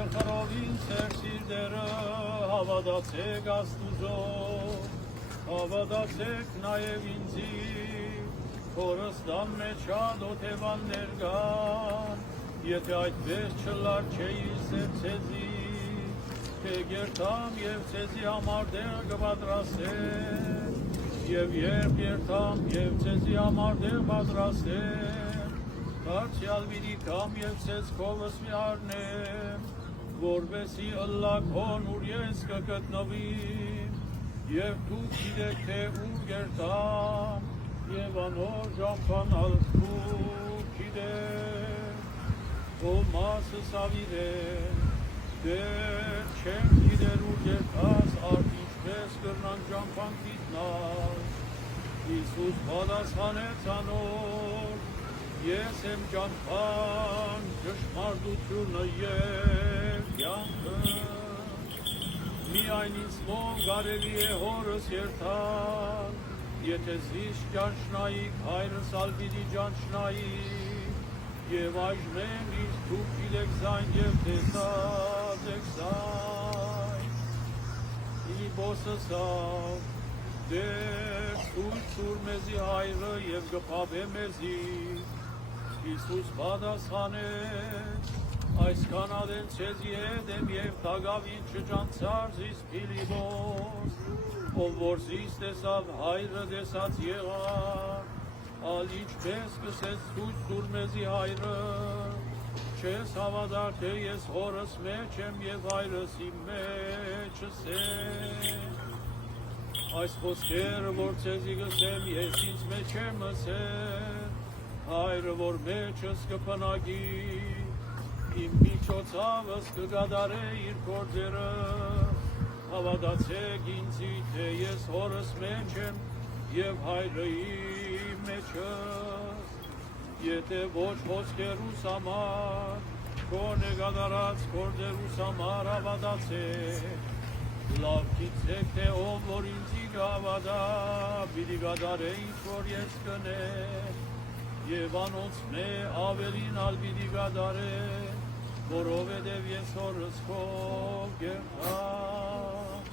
Չխրովին ծեր սիրդերը հավատացեք Աստուծո, հավատացեք նաև ինձի, Հորստան մեջ ադոթևաններ կան, եթե այդպես չլար չէի սերցեզի, թե գերտամ և ծեզի համար դեղ կպատրաստեմ, և երբ երթամ և ծեզի համար դեղ պատրաստեմ, Դարձյալ վիրիկամ և ծեզ քովս մի արնեմ, որպեսի ըլլաքոն ուր ես կգտնվիմ, և դուք գիտեք, թե ուր գերտամ, և անոր ժամփանալ դուք գիտեք, ով մասս ավիրեն, դեր չեմ գիտեր ուր գերտաս, արդ ինչպես կրնան ժամփան գիտնալ, Իսուս պատասխանեց անոր, Ես եմ ճամփան, ճշմարտությունը և կյանքը, միայն ինձ մոտ կարելի է հորս երթալ, եթե զիշտ ճանչնայիք, հայրս ալ պիտի ճանչնայիք, և այժմեն ինձ դուք գիտեք զայն և տեսած եք զայն, Ֆիլիպոս ասավ, դեր ցույց տուր մեզի հայրը և կփափե մեզի, Իսուս պատասխանեց, այսքան ադեն ցեզի հետ եմ և թագավին չճանցար զիս Ֆիլիպոս, ով որ զիս տեսավ հայրը տեսած եղավ, ալ ինչպես կսես ցույց տուր մեզի հայրը, չես հավատար, թե ես հորս մեջ եմ և հայրս իմ մեջս է, այս խոսքերը որ ցեզի գսեմ ես ինձ մեջ եմ ասել, Հայրը, որ մեջս կփնագի, իմ միջոցավս կգադարե իր գործերը, հավատացեք ինձի, թե ես հորս մեջ եմ և հայրը իմ մեջս, եթե ոչ խոսքերուս համար, կոնե գադարած գործերուս համար հավատացեք, լավ գիտեք, թե ով որ ինձի կհավատա, պիտի գադարե ինչ որ ես կնեմ, Եվ անոնց մե ավելին ալ պիտի գադարե, որովհետև ես հորս քով գերտամ,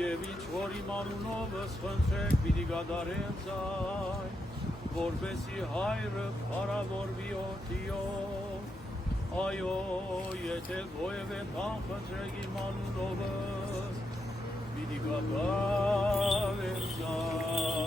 և ինչ որ իմ անունովս խնդրեք պիտի գադարեմ զայն, որպեսի հայրը փառավորվի օդիով, այո, եթե ովևէ բան խնդրեք իմ անունովս, պիտի գադարեմ զայն,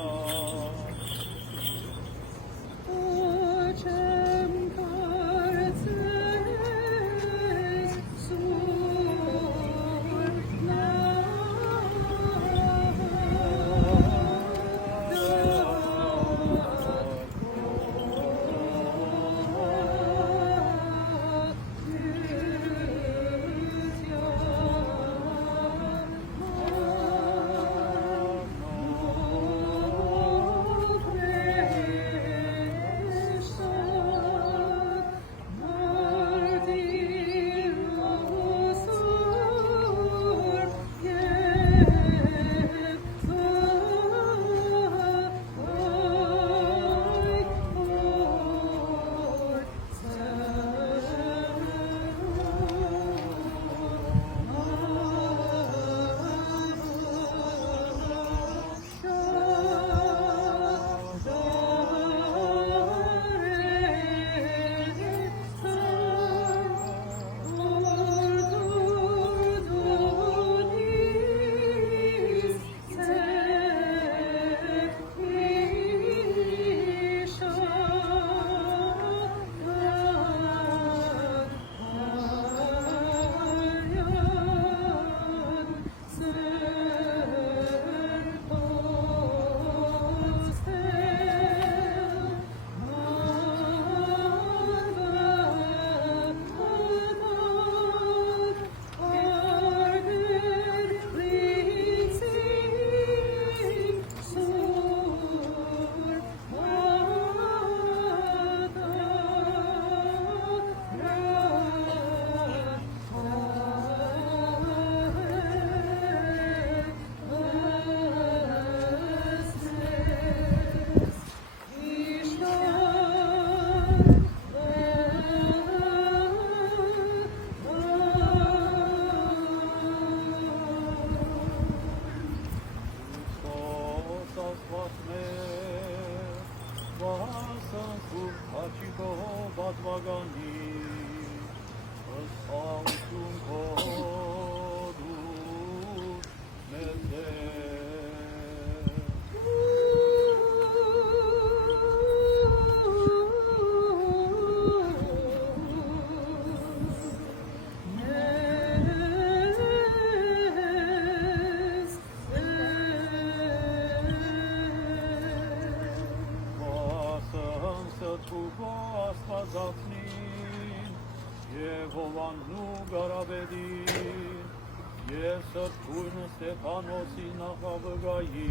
Եվ սրբույնը Ստեփանոսի նախավգայի,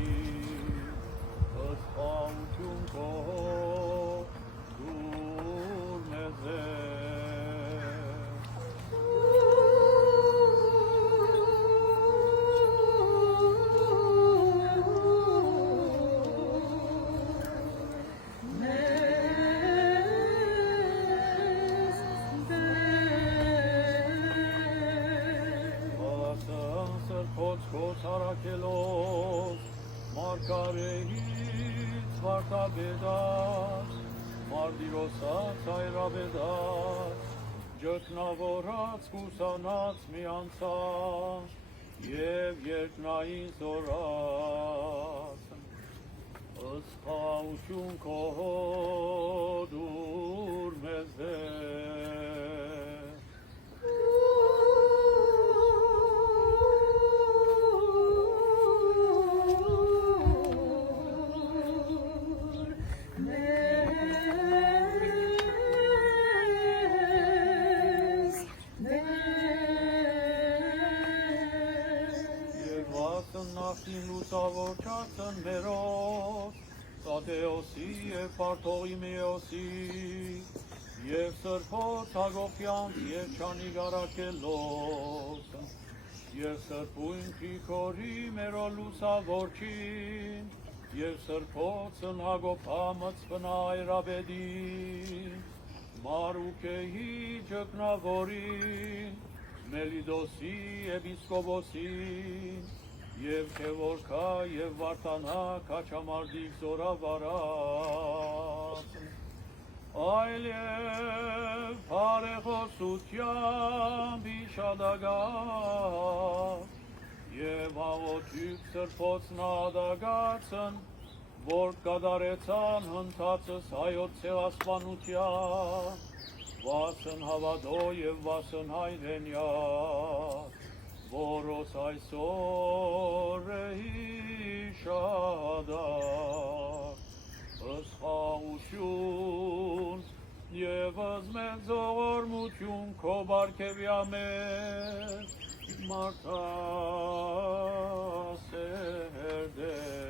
ըսպահություն քո դուր մեզ է։ Հարակելոս, մարգարեից վարտաբեդած, մարդիրոսած այրաբեդած, ջգնավորած կուսանած մի անցած, և երկնային զորած, ըսպահություն քո դուր մեզ է։ Նախին լուսավորչացն մերոս, Սատեոսի և Պարթողիմեոսի, և սրբոց Հագոպյանց և չանի գարակելոս, և սրբույն քիքորի մերո լուսավորչին, և սրբոցն Հագոպա մծվնա այրաբեդին, Մարուկեի ջգնավորին, Մելիդոսի էպիսկոպոսին, Եվ Քևորքա և Վարդանա քաչամարդիկ զորավարած, այլ և բարեխոսությամբ իշադագած, և աղոթիկ սրբոցն ադագացն, որ կդարեցան հնդացս հայոց ցեղասպանության, վասն հավադո և վասն հայրենյակ, որոս այսօր է հիշադակ, ըսպահություն և մեծ ողորմություն քո բարգևյա մեր մարդասերդեր։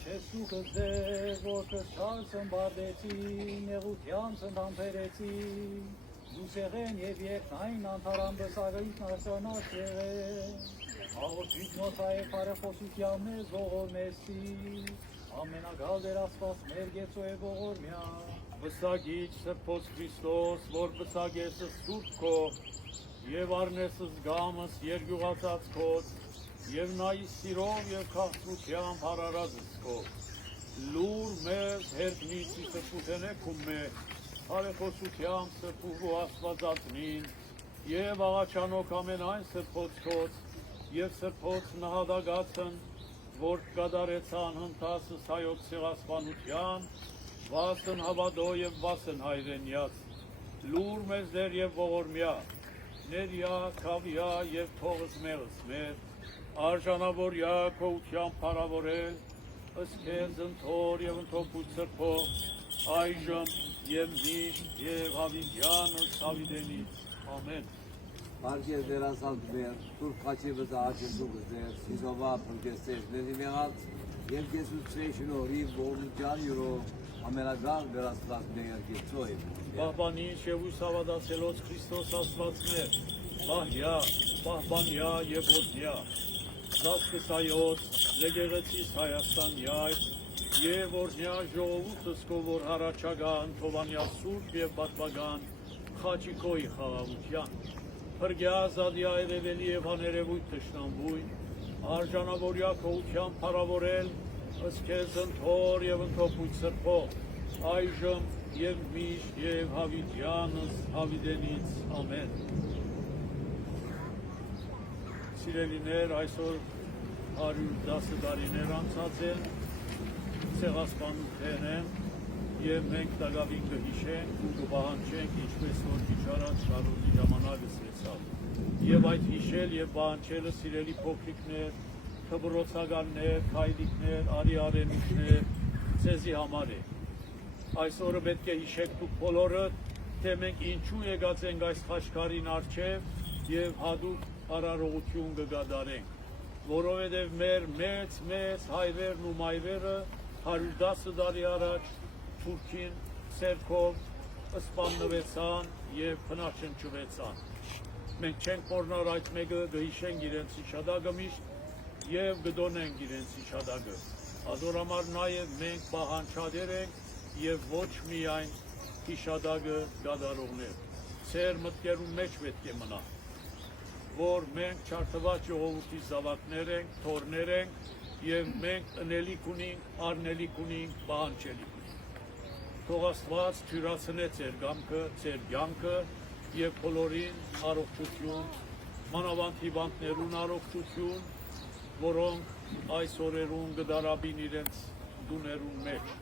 Չեսու կզեր, որ կսչար ծմբարդեցի, նեղության ծնդամբերեցի, լուսեղեն և երկնային անթարան բսարույթն արսանած եղեն, աղոթույթ նոթայ պարեխոսության մեզ ողորմեսի, ամենագալ դերասված մեր գեցո է ողորմյա, Վսագիչ սրբոց Քրիստոս, որ վսագեսս սուրբ քո, և արնեսս գամս երգյուղացած քոտ, և նայիս սիրով և քաղցրությամբ հարարածս քո, լուր մեզ հերտնիցի սրբութենեքում է, հարեխոսությամբ սրբուհու աստվածածնին, և աղաչանոք ամենայն սրբոց քոց, և սրբոց նահադագացն, որ կդարեցան հնդասս հայոց ցեղասպանության, վասն հավադո և վասն հայրենյաց, լուր մեզ դեր և ողորմյա, ներյա, կավյա և թողս մեղս մեր, արժանավորյա քոությամբ փառավորել, ըստ քեզ ընթոր և ընթոքույց սրբո, այժմ և միշտ և հավիտյանս հավիտենից, ամեն։ Բարգև դերասալ մեր, թուրք խաչիվս աղաչեցուկս դեր, սիզովա պրկեստես ներիմեղած, և կեսուցրեի շնորի ողնության յուրո, ամենագալ դերասված մեր գեցոյ։ Պահպանիչ և ուսավադասելոց Քրիստոս աստվածներ, պահյա, պահպանյա և ոտնյա, Զասկս այոց, զեգեղեցիս Հայաստանյայց, և օրնյա ժողովուրդս կո, որ հարաչագան, թովանյա սուրբ և բատվագան, խաչիկոյի խաղաղության, փրգյա ազադյա երևելի և աներևույթ թշնամբույն, արժանավորյա քոությամբ փառավորել, ըստ քեզ ընթոր և ընթոքույց սրբո, այժմ և միշտ և հավիտյանս հավիտենից, ամեն։ Սիրելիներ, այսօր 110 տարիներ անցած են ցեղասպանության են եւ մենք դակավին կհիշենք ու կպահանջենք ինչպես որ իջարած շարունի ժամանակը ստացավ եւ այդ հիշել եւ պահանջելը սիրելի փոքրիկներ, թբրոցականներ, քայլիկներ, արիարենիքներ ցեզի համար է այս օրը պետք է հիշեք դուք բոլորը թե մենք ինչու եկած ենք այս խաչքարին առջև եւ հadoop արարողություն կգադարենք որովհետեւ մեր մեծ հայրերն ու մայրերը 110 տարի առաջ Թուրքին ցերկով սպաննվեցան եւ փնաշնչվեցան մենք չենք կորնար այդ մեկը գհիշենք իրենց հիշադակը միշտ եւ գդոնենք իրենց հիշադակը adorամար նաեւ մենք պահանջադեր ենք եւ ոչ միայն հիշադակը գադարողներ ծեր մտքերում մեջ պետք է մնա որ մենք չարթված ժողովրդի զավակներ ենք, թորներ ենք եւ մենք ընելիք ունենք, առնելիք ունենք, պահանջելիք ունենք։ Թող Աստված թյուրացնե ձեր գամքը, ձեր կյանքը եւ բոլորին առողջություն, մանավանդ հիվանդներուն առողջություն, որոնք այս օրերուն գդարաբին իրենց դուներուն մեջ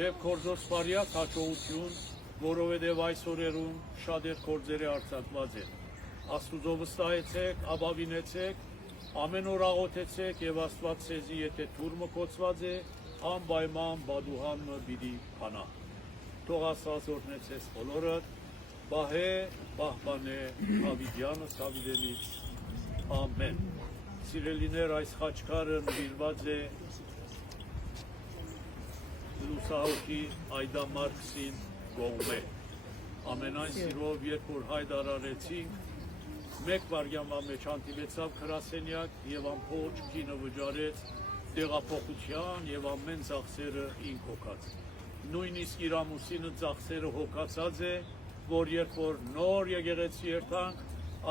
եւ կորզոսպարյաց հաջողություն, որովհետեւ այս օրերուն շատեր կորձերը արձակված են։ Աստուծո վստահեցեք, ապավինեցեք, ամեն օր աղոթեցեք եւ Աստված ցեզի եթե թուրմը կոծված է, անպայման բադուհանը պիտի փանա։ Թող Աստված օրհնեցես բոլորը, բահե, պահպանե Դավիթյանը Սավիդենից։ Ամեն։ Սիրելիներ, այս խաչքարը նվիրված է լուսահոգի Այդա Մարկսին կողմէ։ Ամենայն սիրով երբ որ հայտարարեցինք մեկ վարյամվա մեջ հանդիպեցավ քրասենյակ եւ ամբողջ քինը վճարեց տեղափոխության եւ ամեն ծախսերը ինք հոգաց։ Նույնիսկ իր ամուսինը ծախսերը հոգացած է, որ երբ որ նոր եկեղեցի երթանք,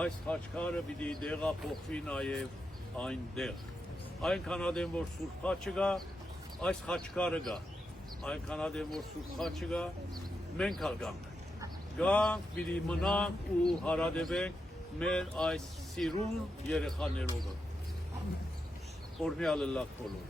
այս խաչքարը պիտի տեղափոխվի նաեւ այնտեղ։ Այնքան ադեմ որ Սուրբ խաչը գա, այս խաչքարը գա։ Այնքան ադեմ որ Սուրբ խաչը գա, մենք ալ գանք, պիտի մնանք ու հարադևենք մեր այս սիրուն երեխաներովը, օրհնյալը լավ բոլոր։